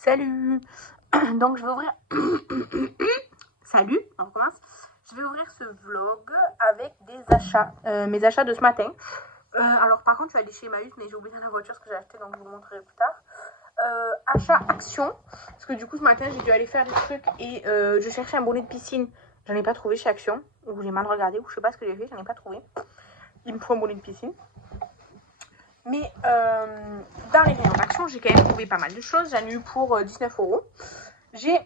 Salut. Donc je vais ouvrir... Salut, on recommence. Je vais ouvrir ce vlog avec des achats, mes achats de ce matin. Alors par contre je vais aller chez Emmaüs, mais j'ai oublié dans la voiture ce que j'ai acheté, donc je vous le montrerai plus tard. Achat action, parce que du coup ce matin j'ai dû aller faire des trucs et je cherchais un bonnet de piscine. J'en ai pas trouvé chez Action, ou j'ai mal regardé, ou je sais pas ce que j'ai fait, j'en ai pas trouvé. Il me faut un bonnet de piscine. Mais dans les rayons d'Action, j'ai quand même trouvé pas mal de choses. J'en ai eu pour 19 €. J'ai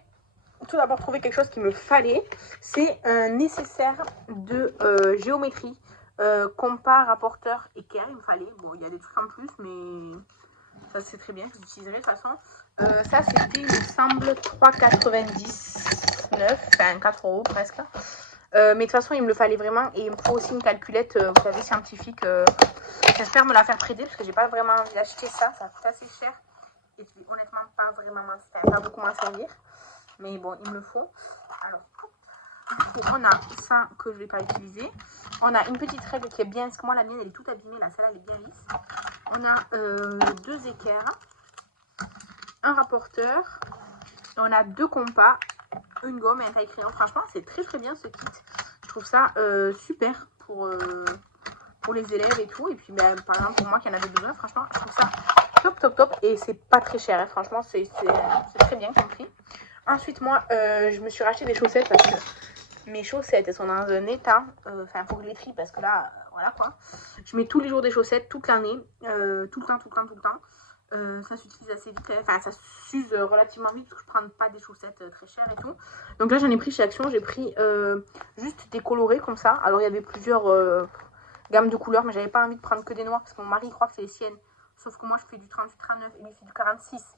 tout d'abord trouvé quelque chose qu'il me fallait. C'est un nécessaire de géométrie. Compas, rapporteur, équerre, il me fallait. Bon, il y a des trucs en plus, mais ça c'est très bien, je l'utiliserai de toute façon. Ça c'était, il me semble, 3,99, enfin 4 € presque. Mais de toute façon, il me le fallait vraiment. Et il me faut aussi une calculette, vous savez, scientifique. J'espère me la faire prêter parce que j'ai pas vraiment envie d'acheter ça. Ça coûte assez cher. Et je vais honnêtement pas beaucoup m'en servir. Mais bon, il me le faut. Alors, on a ça que je vais pas utiliser. On a une petite règle qui est bien. Parce que moi, la mienne, elle est toute abîmée. Là, celle-là, elle est bien lisse. On a 2 équerres. Un rapporteur. On a 2 compas. Une gomme et un taille-crayon. Franchement, c'est très très bien ce kit. Je trouve ça super pour les élèves et tout. Et puis, ben, par exemple, pour moi qui en avait besoin, franchement, je trouve ça top. Et c'est pas très cher. Hein. Franchement, c'est très bien compris. Ensuite, moi, je me suis racheté des chaussettes parce que mes chaussettes, elles sont dans un état. Enfin, faut que je les trie parce que là, voilà quoi. Je mets tous les jours des chaussettes, toute l'année. Tout le temps. Ça s'utilise assez vite. Enfin, ça s'use relativement vite parce que je prends pas des chaussettes très chères et tout. Donc là, j'en ai pris chez Action. J'ai pris juste des colorés comme ça. Alors, il y avait plusieurs gammes de couleurs, mais j'avais pas envie de prendre que des noirs parce que mon mari croit que c'est les siennes. Sauf que moi, je fais du 38-39 et lui, il fait du 46.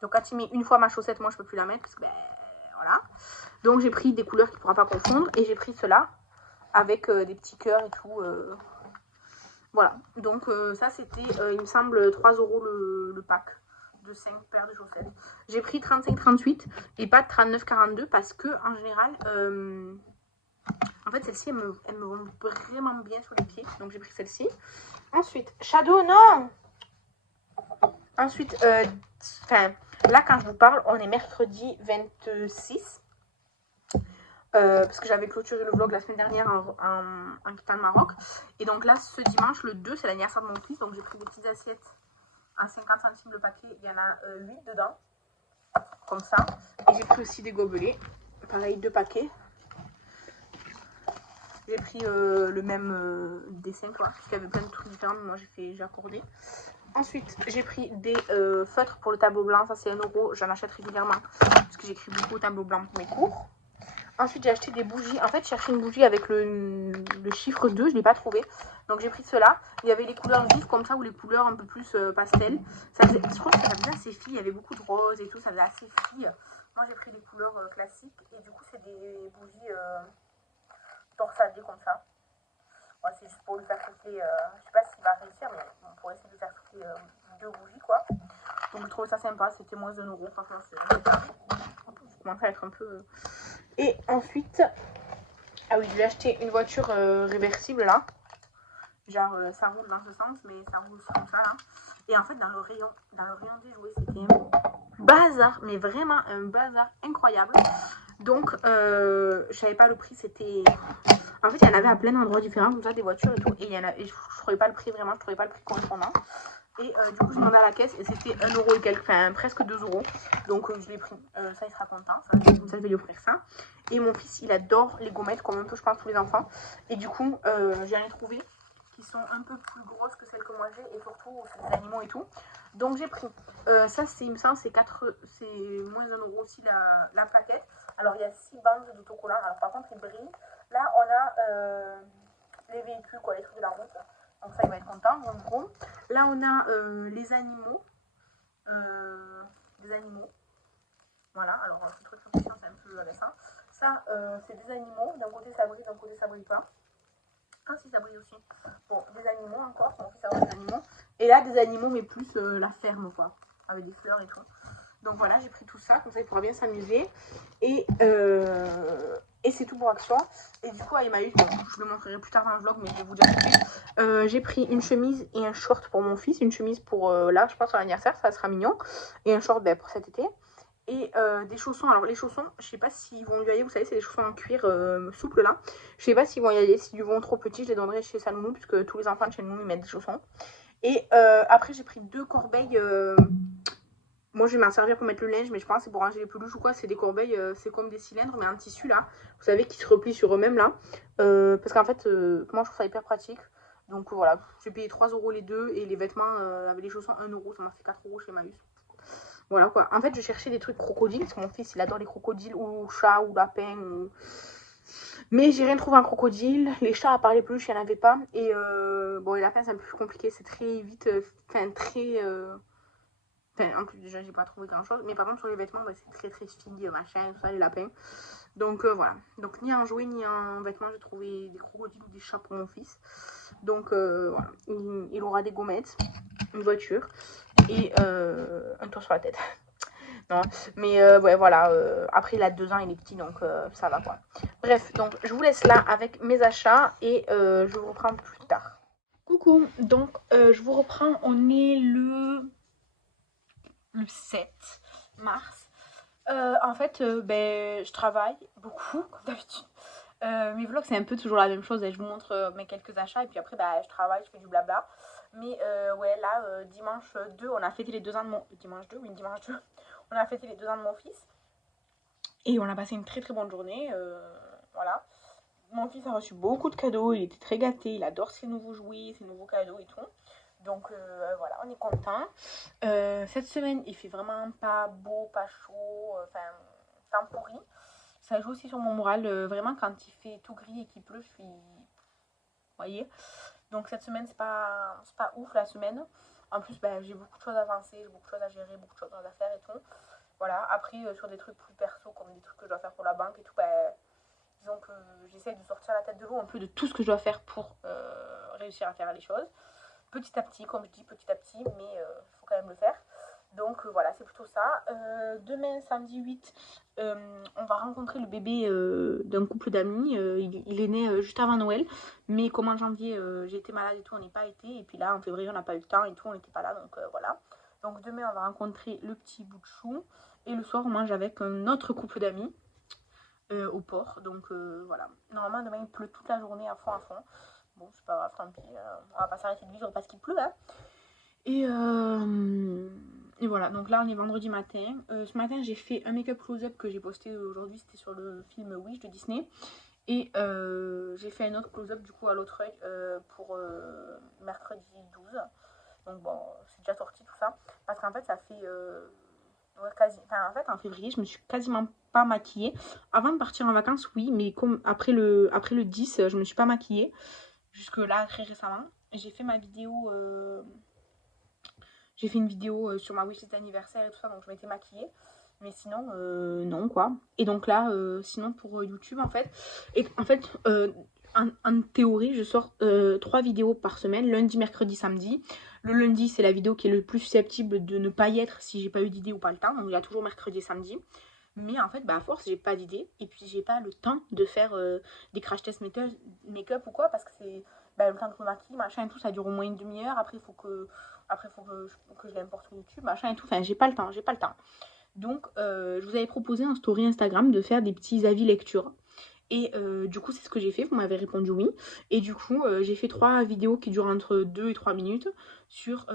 Donc quand il met une fois ma chaussette, moi je peux plus la mettre parce que ben voilà. Donc j'ai pris des couleurs qu'il ne pourra pas confondre et j'ai pris cela avec des petits cœurs et tout. Voilà. Donc ça c'était, il me semble, 3 € le pack de 5 paires de chaussettes. J'ai pris 35-38 et pas 39-42 parce que en général, en fait celle-ci elle me vont vraiment bien sur les pieds. Donc j'ai pris celle-ci. Ensuite, Shadow, non. Ensuite, là, quand je vous parle, on est mercredi 26. Parce que j'avais clôturé le vlog la semaine dernière en quittant le Maroc. Et donc là, ce dimanche, le 2, c'est l'anniversaire de mon fils. Donc j'ai pris des petites assiettes à 50 centimes le paquet. Il y en a 8 dedans. Comme ça. Et j'ai pris aussi des gobelets. Pareil, 2 paquets. J'ai pris le même dessin, quoi. Parce qu'il y avait plein de trucs différents. Mais moi, j'ai accordé. Ensuite, j'ai pris des feutres pour le tableau blanc. Ça, c'est 1 €. J'en achète régulièrement parce que j'écris beaucoup au tableau blanc pour mes cours. Ensuite, j'ai acheté des bougies. En fait, je cherchais une bougie avec le chiffre 2. Je ne l'ai pas trouvé. Donc, j'ai pris cela. Il y avait les couleurs vives comme ça ou les couleurs un peu plus pastel. Ça faisait, je trouve que ça faisait assez fille. Il y avait beaucoup de roses et tout. Ça faisait assez fille. Moi, j'ai pris des couleurs classiques. Et du coup, c'est des bougies torsadées comme ça. Moi, c'est juste pour lui faire souffler. Je sais pas s'il va réussir, mais on pourrait essayer de lui faire souffler 2 bougies, quoi. Donc, je trouvais ça sympa. C'était moins d'1 €. Franchement, je commence à être un peu. Et ensuite, ah oui, je lui ai acheté une voiture réversible là. Genre, ça roule dans ce sens, mais ça roule comme ça là. Et en fait, dans le rayon des jouets, c'était un bazar, mais vraiment un bazar incroyable. Donc, je savais pas le prix, c'était. En fait, il y en avait à plein d'endroits différents, comme ça, des voitures et tout. Et, je trouvais pas le prix vraiment, je trouvais pas le prix correspondant. Et du coup, je demandais à la caisse et c'était 1 € et quelques, enfin presque 2 €. Donc, je l'ai pris. Ça, il sera content. Ça, je vais lui offrir ça. Et mon fils, il adore les gommettes, comme un peu, je pense, tous les enfants. Et du coup, j'en ai trouvé qui sont un peu plus grosses que celles que moi j'ai. Et surtout, c'est des animaux et tout. Donc, j'ai pris. Ça, il me semble, c'est moins 1 € aussi la plaquette. Alors, il y a 6 bandes d'autocollants. Alors, par contre, ils brillent. Là, on a les véhicules, quoi, les trucs de la route. Donc ça, il va être content. En gros, là, on a les animaux. Des animaux. Voilà, alors ce truc de c'est un peu récent. Ça, c'est des animaux. D'un côté, ça brille, d'un côté, ça brille pas. Ah, si, ça brille aussi. Bon, des animaux encore. On fait savoir des animaux. Et là, des animaux, mais plus la ferme, quoi. Avec des fleurs et tout. Donc voilà, j'ai pris tout ça. Comme ça, il pourra bien s'amuser. Et Et c'est tout pour Action. Et du coup, à Emmaüs, bon, je le montrerai plus tard dans le vlog, mais je vais vous dire tout de suite. J'ai pris une chemise et un short pour mon fils. Une chemise pour là, je pense, à l'anniversaire, ça sera mignon. Et un short pour cet été. Et des chaussons. Alors, les chaussons, je sais pas s'ils vont lui aller. Vous savez, c'est des chaussons en cuir souple là. Je sais pas s'ils vont y aller. S'ils vont trop petits, je les donnerai chez sa nounou, puisque tous les enfants de chez nous, ils mettent des chaussons. Et après, j'ai pris 2 corbeilles. Moi, je vais m'en servir pour mettre le linge, mais je pense que c'est pour ranger les peluches ou quoi. C'est des corbeilles, c'est comme des cylindres, mais en tissu là. Vous savez, qui se replient sur eux-mêmes là. Parce qu'en fait, moi, je trouve ça hyper pratique. Donc voilà, j'ai payé 3 € les deux. Et les vêtements, avec les chaussons 1 €, ça m'a fait 4 € chez Emmaüs. Voilà quoi. En fait, je cherchais des trucs crocodiles, parce que mon fils, il adore les crocodiles, ou chats, ou lapins, ou... Mais j'ai rien trouvé en crocodile. Les chats, à part les peluches, il n'y en avait pas. Et bon, les lapins, c'est un peu plus compliqué. C'est très vite, enfin, très... Enfin, en plus, déjà, j'ai pas trouvé grand chose. Mais par contre, sur les vêtements, bah, c'est très très fille, machin, tout ça, les lapins. Donc voilà. Donc, ni en jouet, ni en vêtements, j'ai trouvé des crocodiles ou des chats pour mon fils. Donc voilà. Il aura des gommettes, une voiture et un toit sur la tête. Non, mais ouais, voilà. Après, il a 2 ans, il est petit, donc ça va quoi. Bref, donc je vous laisse là avec mes achats et je vous reprends plus tard. Coucou, donc je vous reprends. On est le 7 mars. En fait, ben, je travaille beaucoup, comme d'habitude. Mes vlogs, c'est un peu toujours la même chose. Je vous montre mes quelques achats et puis après, bah, je travaille, je fais du blabla. Mais ouais, là, dimanche 2, on a fêté les 2 ans de mon... Dimanche 2, oui, dimanche 2. On a fêté les 2 ans de mon fils. Et on a passé une très très bonne journée. Voilà. Mon fils a reçu beaucoup de cadeaux. Il était très gâté. Il adore ses nouveaux jouets, ses nouveaux cadeaux et tout. Donc voilà, on est content. Cette semaine, il fait vraiment pas beau, pas chaud, enfin, temps pourri. Ça joue aussi sur mon moral. Vraiment, quand il fait tout gris et qu'il pleut, je suis. Vous voyez. Donc cette semaine, c'est pas ouf la semaine. En plus, ben, j'ai beaucoup de choses à avancer, j'ai beaucoup de choses à gérer, beaucoup de choses à faire et tout. Voilà. Après, sur des trucs plus perso, comme des trucs que je dois faire pour la banque et tout, ben, disons que j'essaie de sortir la tête de l'eau un peu de tout ce que je dois faire pour réussir à faire les choses. Petit à petit, comme je dis, petit à petit, mais il faut quand même le faire. Donc voilà, c'est plutôt ça. Demain, samedi 8, on va rencontrer le bébé d'un couple d'amis. Il est né juste avant Noël. Mais comme en janvier, j'ai été malade et tout, on n'est pas été. Et puis là, en février, on n'a pas eu le temps et tout, on n'était pas là. Donc voilà. Donc demain, on va rencontrer le petit bout de chou. Et le soir, on mange avec un autre couple d'amis au port. Donc voilà. Normalement, demain, il pleut toute la journée à fond à fond. Bon, c'est pas grave, tant pis. On va pas s'arrêter de vivre parce qu'il pleut. Hein. Et voilà, donc là on est vendredi matin. Ce matin j'ai fait un make-up close-up que j'ai posté aujourd'hui, c'était sur le film Wish de Disney. Et j'ai fait un autre close-up du coup à l'autre œil pour mercredi 12. Donc bon, c'est déjà sorti tout ça. Parce qu'en fait ça fait... ouais, en fait en février je me suis quasiment pas maquillée. Avant de partir en vacances oui, mais comme après le 10 je me suis pas maquillée. Jusque là très récemment. J'ai fait ma vidéo... J'ai fait une vidéo sur ma wishlist d'anniversaire et tout ça, donc je m'étais maquillée. Mais sinon, non, quoi. Et donc là, sinon pour YouTube, en fait, en théorie, je sors 3 vidéos par semaine, lundi, mercredi, samedi. Le lundi, c'est la vidéo qui est le plus susceptible de ne pas y être si j'ai pas eu d'idée ou pas le temps. Donc il y a toujours mercredi et samedi. Mais en fait, bah, à force, j'ai pas d'idée. Et puis, j'ai pas le temps de faire des crash tests make-up ou quoi. Parce que c'est bah, le temps que je me maquille, machin et tout, ça dure au moins une demi-heure. Après, il faut que je l'importe sur YouTube, machin et tout. Enfin, j'ai pas le temps. Donc, je vous avais proposé en story Instagram de faire des petits avis lecture. Et du coup, c'est ce que j'ai fait. Vous m'avez répondu oui. Et du coup, j'ai fait 3 vidéos qui durent entre 2 et 3 minutes sur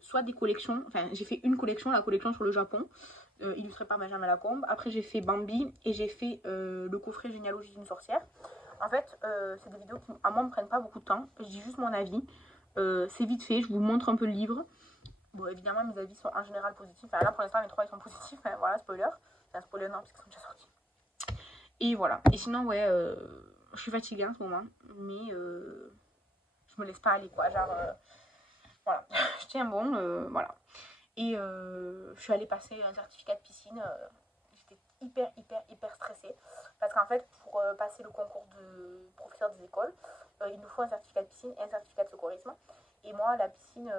soit des collections. Enfin, j'ai fait une collection, la collection sur le Japon, illustrée par Benjamin Lacombe. Après, j'ai fait Bambi et j'ai fait le coffret Généalogie d'une sorcière. En fait, c'est des vidéos qui, à moi, me prennent pas beaucoup de temps. Je dis juste mon avis. C'est vite fait. Je vous montre un peu le livre. Bon, évidemment, mes avis sont en général positifs. Enfin, là, pour l'instant, les 3 ils sont positifs. Enfin, voilà, spoiler. Enfin, spoiler, non, parce qu'ils sont déjà sortis. Et voilà. Et sinon, ouais, je suis fatiguée en ce moment. Mais je me laisse pas aller, quoi. Genre, voilà. Je tiens bon, voilà. Et je suis allée passer un certificat de piscine. J'étais hyper stressée. Parce qu'en fait, pour passer le concours de professeur des écoles, il nous faut un certificat de piscine et un certificat de secourisme. Et moi, la piscine...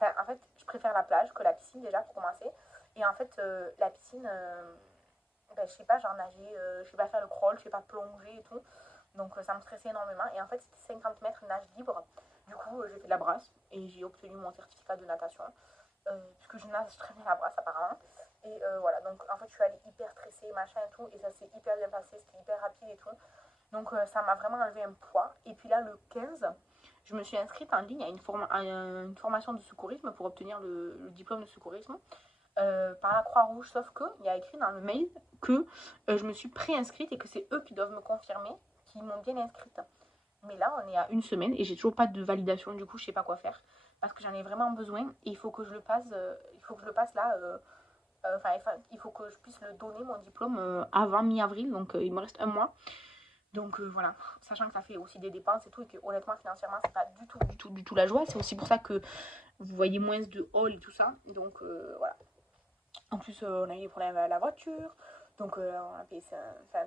en fait, je préfère la plage que la piscine, déjà, pour commencer. Et en fait, la piscine... ben, je sais pas, genre nager, je sais pas faire le crawl, je sais pas plonger et tout. Donc ça me stressait énormément. Et en fait, c'était 50 mètres nage libre. Du coup, j'ai fait de la brasse et j'ai obtenu mon certificat de natation. Puisque je nage très bien la brasse apparemment. Et voilà, donc en fait, je suis allée hyper stressée, machin et tout. Et ça s'est hyper bien passé, c'était hyper rapide et tout. Donc ça m'a vraiment enlevé un poids. Et puis là, le 15, je me suis inscrite en ligne à une formation de secourisme pour obtenir le diplôme de secourisme par la Croix-Rouge. Sauf qu'il y a écrit dans le mail que je me suis pré-inscrite et que c'est eux qui doivent me confirmer qu'ils m'ont bien inscrite. Mais là, on est à une semaine et j'ai toujours pas de validation. Du coup, je sais pas quoi faire parce que j'en ai vraiment besoin et il faut que je le passe. Il faut que je le passe là. Il faut que je puisse le donner mon diplôme avant mi-avril. Donc, il me reste un mois. Donc voilà, sachant que ça fait aussi des dépenses et tout, et que honnêtement, financièrement, c'est pas du tout la joie. C'est aussi pour ça que vous voyez moins de haul et tout ça. Donc voilà. En plus, on a eu des problèmes avec la voiture. Donc on a payé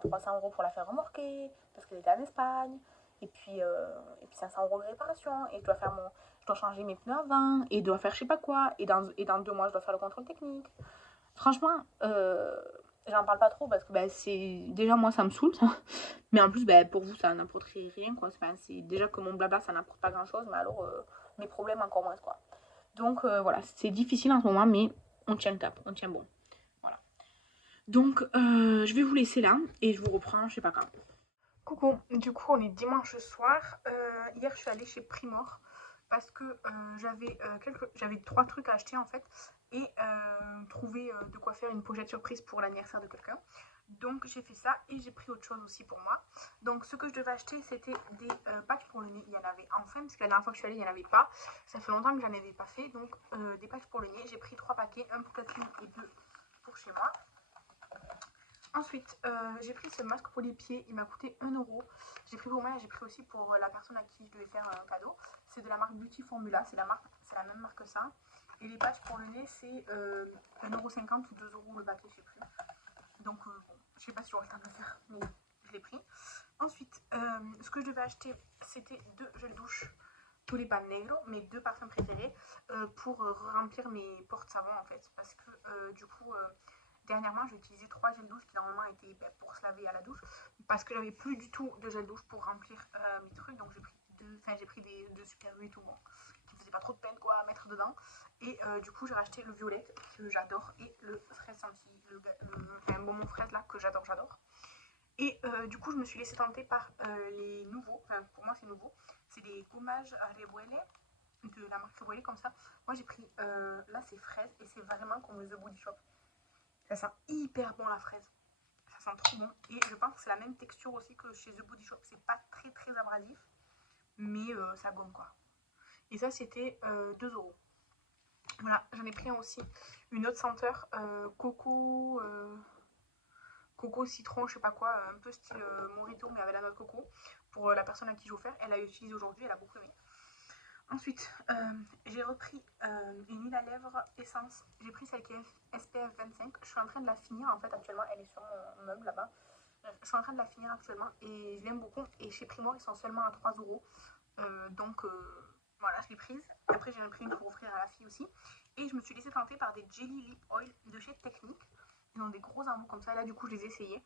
300 € pour la faire remorquer, parce qu'elle était en Espagne. Et puis 500 € de réparation. Et je dois changer mes pneus avant, et je dois faire je sais pas quoi. Et dans 2 mois, je dois faire le contrôle technique. Franchement, j'en parle pas trop parce que bah, c'est déjà moi ça me saoule ça. Mais en plus bah, pour vous ça n'apporte rien quoi. C'est déjà que mon blabla ça n'apporte pas grand chose, mais alors mes problèmes encore moins quoi. Donc voilà, c'est difficile en ce moment, mais on tient le cap, on tient bon. Voilà. Donc je vais vous laisser là et je vous reprends je sais pas quand. Coucou, du coup on est dimanche soir. Hier je suis allée chez Primor parce que j'avais 3 trucs à acheter en fait et trouver de quoi faire une pochette surprise pour l'anniversaire de quelqu'un. Donc j'ai fait ça et j'ai pris autre chose aussi pour moi. Donc ce que je devais acheter c'était des patchs pour le nez. Il y en avait enfin parce que la dernière fois que je suis allée il n'y en avait pas. Ça fait longtemps que j'en avais pas fait. Donc des patchs pour le nez. J'ai pris 3 paquets, un pour Catherine et 2 pour chez moi. Ensuite, j'ai pris ce masque pour les pieds, il m'a coûté 1 €. J'ai pris pour moi et j'ai pris aussi pour la personne à qui je devais faire un cadeau. C'est de la marque Beauty Formula, c'est la même marque que ça. Et les patchs pour le nez, c'est 1,50 € ou 2 € le paquet, je sais plus. Donc, bon, je sais pas si j'aurai le temps de le faire, mais je l'ai pris. Ensuite, ce que je devais acheter, c'était 2 gels douche Tulipan Negro, mes 2 parfums préférés, pour remplir mes porte-savons en fait. Parce que du coup, dernièrement, j'ai utilisé 3 gels douche qui normalement étaient pour se laver à la douche. Parce que j'avais plus du tout de gel douche pour remplir mes trucs. Donc j'ai pris des super U et tout, bon, qui me faisaient pas trop de peine quoi à mettre dedans. Et du coup, j'ai racheté le violet que j'adore et le fraise senti, un bonbon fraise là que j'adore. Et du coup, je me suis laissée tenter par les nouveaux. Enfin, pour moi, c'est nouveau. C'est des gommages à Rebuele, de la marque Rebuele comme ça. Moi, j'ai pris, là, c'est fraise et c'est vraiment comme The Body Shop. Ça sent hyper bon la fraise. Ça sent trop bon. Et je pense que c'est la même texture aussi que chez The Body Shop. C'est pas très abrasif, mais ça gomme quoi. Et ça, c'était 2 €. Voilà, j'en ai pris un aussi. Une autre senteur, coco citron, je sais pas quoi, un peu style mojito mais avec la noix de coco. Pour la personne à qui je vais faire, elle a utilisé aujourd'hui, elle a beaucoup aimé. Ensuite, j'ai repris une huile à lèvres essence. J'ai pris celle qui est SPF 25. Je suis en train de la finir en fait actuellement. Elle est sur mon meuble là-bas. Je suis en train de la finir actuellement et je l'aime beaucoup. Et chez Primor, ils sont seulement à 3 €. Donc voilà, je l'ai prise. Après, j'en ai pris une pour offrir à la fille aussi. Et je me suis laissée tenter par des Jelly Lip Oil de chez Technique. Ils ont des gros embouts comme ça. Là, du coup, je les ai essayés.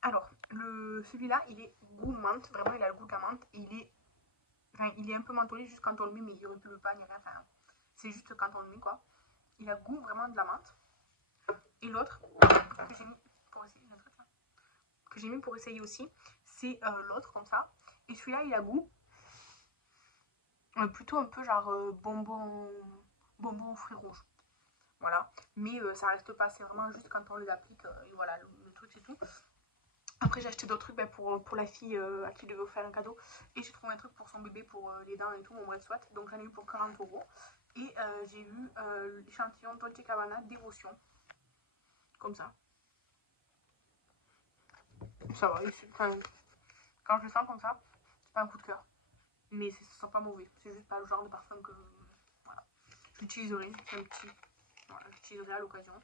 Alors, celui-là, il est goût menthe. Vraiment, il a le goût de la menthe. Et il est un peu mentholé juste quand on le met, mais il aurait pu le pas, ni rien. Enfin, c'est juste quand on le met, quoi. Il a goût vraiment de la menthe. Et l'autre que j'ai mis pour essayer, que j'ai mis pour essayer aussi, c'est l'autre comme ça. Et celui-là, il a goût plutôt un peu genre bonbon aux fruits rouges. Voilà. Mais ça reste pas, c'est vraiment juste quand on les applique. Et voilà, le truc, c'est tout. Après, j'ai acheté d'autres trucs pour la fille à qui je devais faire un cadeau. Et j'ai trouvé un truc pour son bébé, pour les dents et tout, bon bref, soit. Donc j'en ai eu pour 40 €. Et j'ai eu l'échantillon Dolce Gabbana Dévotion. Comme ça. Ça va, quand je le sens comme ça, c'est pas un coup de cœur. Mais ça sent pas mauvais. C'est juste pas le genre de parfum que. Voilà. J'utiliserai. C'est un petit. Voilà, j'utiliserai à l'occasion.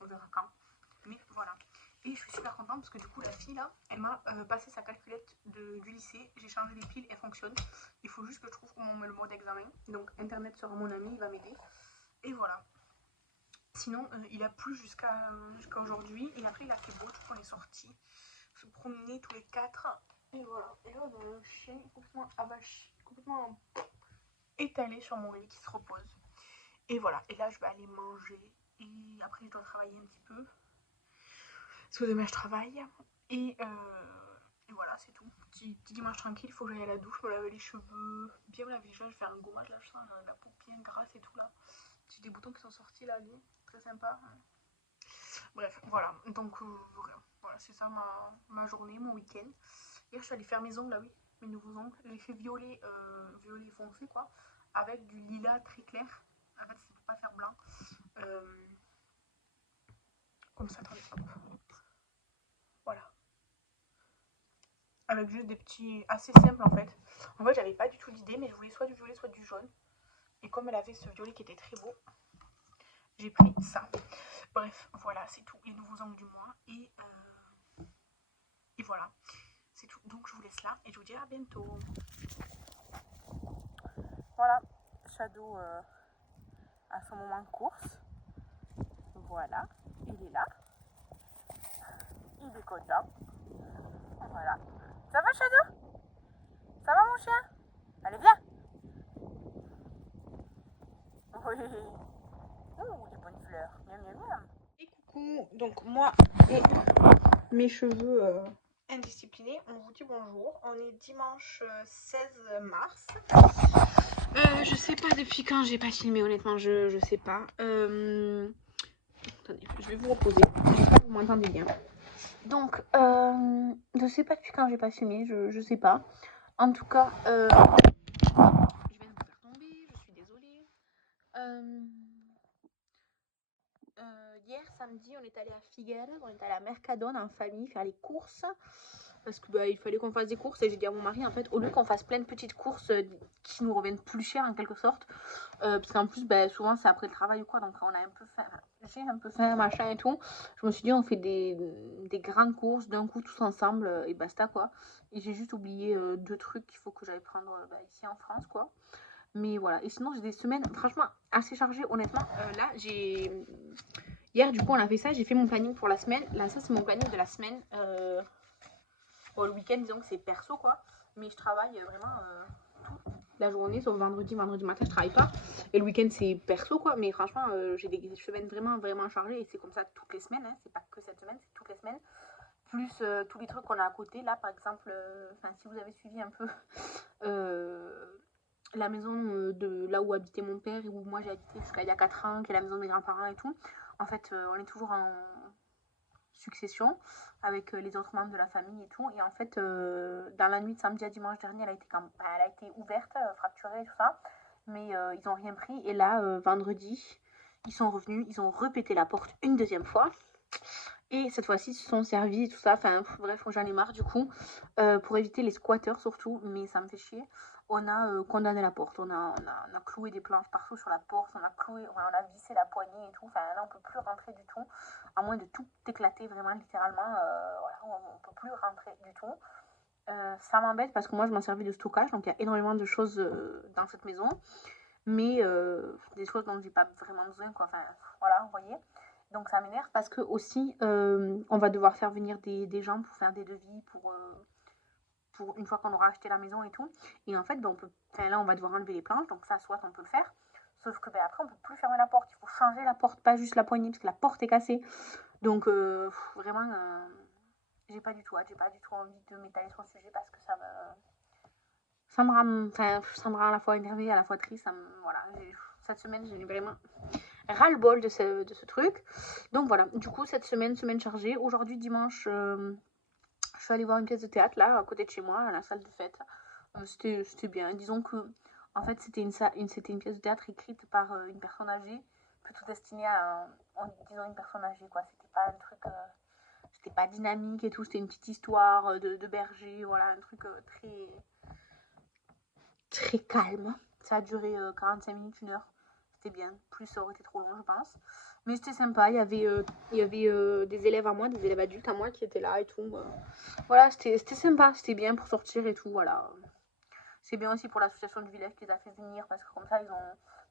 On verra quand. Mais voilà. Et je suis super contente parce que du coup la fille là, elle m'a passé sa calculette du lycée. J'ai changé les piles, elle fonctionne. Il faut juste que je trouve comment on met le mode examen. Donc internet sera mon ami, il va m'aider. Et voilà. Sinon, il a plu jusqu'à aujourd'hui. Et après, il a fait beau. Du coup, on est sortis se promener tous les 4. Et voilà. Et là, on a le chien complètement abaché, complètement étalé sur mon lit qui se repose. Et voilà. Et là, je vais aller manger. Et après, je dois travailler un petit peu. Parce que demain, je travaille. Et voilà, c'est tout. Petit dimanche tranquille. Il faut que j'aille à la douche, me laver les cheveux. Bien me laver les cheveux. Je vais faire un gommage. Là, je sens la peau bien grasse et tout là. J'ai des boutons qui sont sortis là. Très sympa. Bref, voilà. Donc, voilà, c'est ça ma journée, mon week-end. Hier, je suis allée faire mes ongles, là, oui, mes nouveaux ongles. Je les fait violet, violet foncé, quoi, avec du lilas très clair. En fait, c'est pour pas faire blanc. Comme ça, attendez, hop. Voilà. Avec juste des petits, assez simples, en fait. En fait, j'avais pas du tout d'idée, mais je voulais soit du violet, soit du jaune. Et comme elle avait ce violet qui était très beau, j'ai pris ça. Bref, voilà, c'est tout. Les nouveaux ongles du mois. Et voilà. C'est tout. Donc je vous laisse là et je vous dis à bientôt. Voilà, Shadow à son moment de course. Voilà, il est là. Il est content. Voilà. Ça va Shadow? Ça va mon chien? Allez viens. Oui. Ouh, les bonnes fleurs. Miam miam miam. Et coucou, donc moi et mes cheveux indisciplinés, on vous dit bonjour. On est dimanche 16 mars. Je sais pas depuis quand j'ai pas filmé, honnêtement, je sais pas. Attendez, je vais vous reposer. J'espère que vous m'entendez bien. Donc, je sais pas depuis quand j'ai pas filmé, je sais pas. En tout cas, je viens de vous faire tomber, je suis désolée. Hier samedi, on est allé à Figueres, on est allé à Mercadona en famille faire les courses parce que il fallait qu'on fasse des courses et j'ai dit à mon mari en fait au lieu qu'on fasse plein de petites courses qui nous reviennent plus cher en quelque sorte parce qu'en plus souvent c'est après le travail ou quoi donc on a un peu faim, j'ai un peu faim machin et tout, je me suis dit on fait des grandes courses d'un coup tous ensemble et basta quoi, et j'ai juste oublié 2 trucs qu'il faut que j'aille prendre ici en France quoi. Mais voilà, et sinon j'ai des semaines franchement assez chargées honnêtement. Là hier du coup on a fait ça, j'ai fait mon planning pour la semaine. Là ça c'est mon planning de la semaine. Bon, le week-end disons que c'est perso quoi, mais je travaille vraiment toute la journée sauf vendredi matin je travaille pas. Et le week-end c'est perso quoi, mais franchement j'ai des semaines vraiment chargées et c'est comme ça toutes les semaines, hein. C'est pas que cette semaine, c'est toutes les semaines. Plus tous les trucs qu'on a à côté là par exemple, si vous avez suivi un peu la maison de là où habitait mon père et où moi j'ai habité jusqu'à il y a 4 ans, qui est la maison de mes grands-parents et tout. En fait, on est toujours en succession avec les autres membres de la famille et tout. Et en fait, dans la nuit de samedi à dimanche dernier, elle a été ouverte, fracturée et tout ça. Mais ils n'ont rien pris. Et là, vendredi, ils sont revenus, ils ont repété la porte une deuxième fois. Et cette fois-ci, ils se sont servis et tout ça. Enfin, bref, j'en ai marre du coup. Pour éviter les squatteurs surtout, mais ça me fait chier. On a condamné la porte. On a cloué des planches partout sur la porte. On a vissé la poignée et tout. Enfin, là, on peut plus rentrer du tout. À moins de tout éclater, vraiment, littéralement. Voilà, on peut plus rentrer du tout. Ça m'embête parce que moi, je m'en servis de stockage. Donc, il y a énormément de choses dans cette maison. Mais des choses dont j'ai pas vraiment besoin, quoi. Enfin, voilà, vous voyez. Donc ça m'énerve parce que aussi on va devoir faire venir des gens pour faire des devis pour une fois qu'on aura acheté la maison et tout. Et en fait là on va devoir enlever les planches, donc ça soit on peut le faire. Sauf que après on peut plus fermer la porte, il faut changer la porte, pas juste la poignée parce que la porte est cassée. Donc vraiment j'ai pas du tout envie de m'étaler sur le sujet parce que ça me rend à la fois énervée, à la fois triste. Voilà, cette semaine j'ai vraiment ras-le-bol de ce truc. Donc voilà, du coup cette semaine chargée. Aujourd'hui dimanche, je suis allée voir une pièce de théâtre là à côté de chez moi, à la salle de fête. C'était bien. Disons que en fait c'était une pièce de théâtre écrite par une personne âgée, plutôt destinée à une personne âgée quoi. C'était pas un truc, c'était pas dynamique et tout. C'était une petite histoire de berger, voilà, un truc très calme. Ça a duré 45 minutes, 1 heure. C'était bien. Plus ça aurait été trop long, je pense. Mais c'était sympa. Il y avait des élèves à moi, des élèves adultes à moi qui étaient là et tout. Voilà, c'était sympa. C'était bien pour sortir et tout. Voilà. C'est bien aussi pour l'association du village qui les a fait venir parce que comme ça,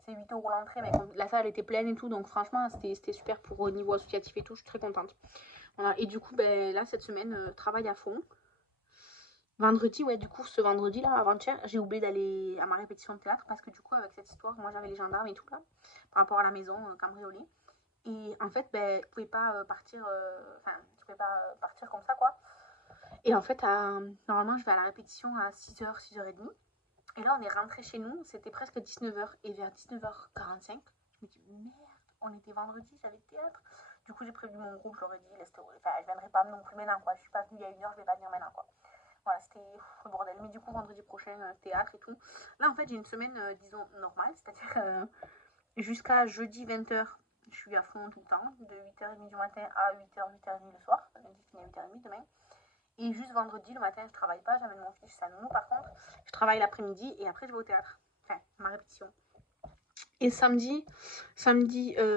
c'est 8 € l'entrée, mais la salle était pleine et tout, donc franchement c'était super pour au niveau associatif et tout, je suis très contente. Voilà, et du coup ben, là cette semaine, travail à fond. Vendredi, ouais, du coup ce vendredi là, avant-hier, j'ai oublié d'aller à ma répétition de théâtre parce que du coup avec cette histoire, moi j'avais les gendarmes et tout là, par rapport à la maison cambriolée. Et en fait, ben, je pouvais pas partir, enfin, je pouvais pas partir comme ça quoi. Et en fait, normalement je vais à la répétition à 6h, 6h30. Et là, on est rentré chez nous, c'était presque 19h. Et vers 19h45, je me dis, merde, on était vendredi, j'avais théâtre. Du coup, j'ai prévenu mon groupe, je leur ai dit, laisse tomber. Enfin, je viendrai pas non plus maintenant, quoi. Je suis pas venue il y a 1 heure, je vais pas venir maintenant, quoi. Voilà, c'était le bordel. Mais du coup, vendredi prochain, théâtre et tout. Là, en fait, j'ai une semaine, disons, normale, c'est-à-dire jusqu'à jeudi 20h, je suis à fond tout le temps, de 8h30 du matin à 8h, 8h30 le soir. Lundi, je finis à 8h30 demain. Et juste vendredi, le matin, je travaille pas, j'amène mon fils à nounou par contre. Je travaille l'après-midi et après, je vais au théâtre. Enfin, ma répétition. Et samedi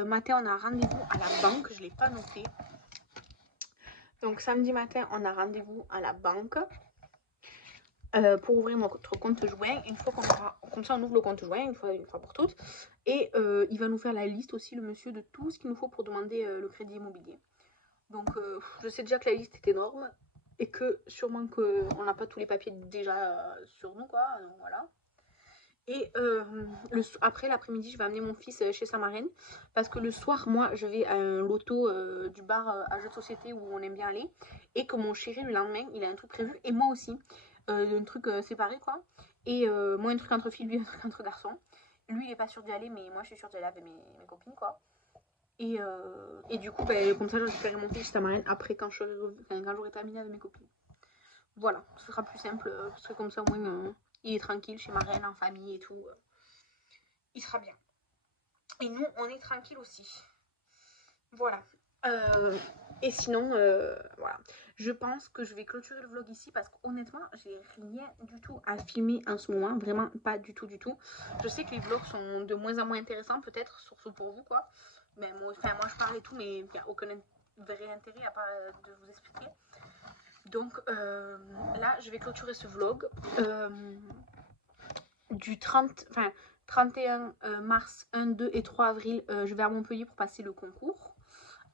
matin, on a rendez-vous à la banque, je l'ai pas noté. Donc samedi matin, on a rendez-vous à la banque pour ouvrir notre compte joint. Une fois qu'on aura, comme ça, on ouvre le compte joint une fois pour toutes. Et il va nous faire la liste aussi, le monsieur, de tout ce qu'il nous faut pour demander le crédit immobilier. Donc je sais déjà que la liste est énorme et que sûrement qu'on n'a pas tous les papiers déjà sur nous, quoi. Donc, voilà. Et après l'après-midi, je vais amener mon fils chez sa marraine parce que le soir, moi, je vais à un loto du bar à jeux de société où on aime bien aller et que mon chéri, le lendemain, il a un truc prévu et moi aussi, un truc séparé, quoi. Et moi, un truc entre filles, lui, un truc entre garçons. Lui, il est pas sûr d'y aller, mais moi, je suis sûre d'y aller avec mes copines, quoi. Et du coup, ben, comme ça, je récupérerai mon fils chez sa marraine après quand j'aurai terminé avec mes copines. Voilà, ce sera plus simple parce que comme ça, au moins, il est tranquille chez ma reine, en famille et tout. Il sera bien. Et nous, on est tranquille aussi. Voilà. Et sinon, voilà. Je pense que je vais clôturer le vlog ici parce qu'honnêtement, j'ai rien du tout à filmer en ce moment. Vraiment pas du tout, du tout. Je sais que les vlogs sont de moins en moins intéressants, peut-être, surtout pour vous, quoi. Mais moi, je parle et tout, mais il n'y a aucun vrai intérêt à part de vous expliquer. Donc là, je vais clôturer ce vlog. Du 31 mars, 1, 2 et 3 avril, je vais à Montpellier pour passer le concours.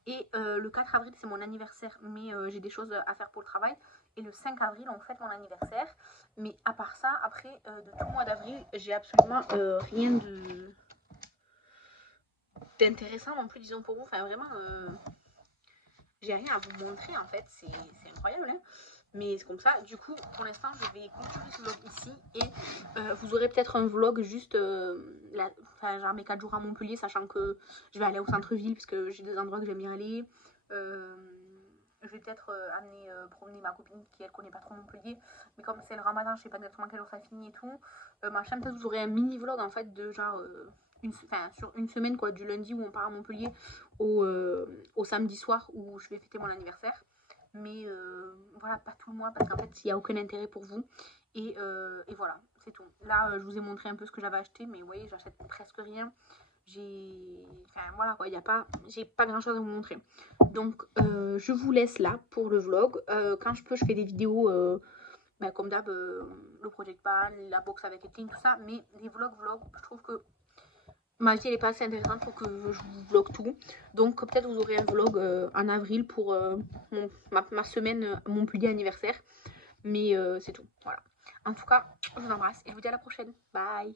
Et le 4 avril, c'est mon anniversaire, mais j'ai des choses à faire pour le travail. Et le 5 avril, on fête mon anniversaire. Mais à part ça, après, de tout le mois d'avril, j'ai absolument rien d'intéressant non plus, disons, pour vous. Enfin, vraiment, j'ai rien à vous montrer, en fait. C'est incroyable, hein. Mais c'est comme ça. Du coup, pour l'instant, je vais clôturer ce vlog ici. Et vous aurez peut-être un vlog juste genre mes 4 jours à Montpellier, sachant que je vais aller au centre-ville parce que j'ai des endroits que j'aime bien aller. Je vais peut-être amener promener ma copine qui elle connaît pas trop Montpellier. Mais comme c'est le ramadan, je sais pas exactement quel jour ça finit et tout. Machin, peut-être vous aurez un mini vlog en fait de genre sur une semaine quoi, du lundi où on part à Montpellier au samedi soir où je vais fêter mon anniversaire. Mais voilà, pas tout le mois parce qu'en fait il n'y a aucun intérêt pour vous. Et voilà, c'est tout. Là, je vous ai montré un peu ce que j'avais acheté, mais vous voyez, j'achète presque rien. Enfin voilà quoi, j'ai pas grand chose à vous montrer. Donc je vous laisse là pour le vlog. Quand je peux, je fais des vidéos comme d'hab, le Project Pan, la box avec les clean, tout ça. Mais les vlogs, je trouve que ma vie elle est pas assez intéressante pour que je vous vlog tout. Donc peut-être vous aurez un vlog en avril pour ma semaine Montpellier anniversaire. Mais c'est tout. Voilà. En tout cas, je vous embrasse et je vous dis à la prochaine. Bye.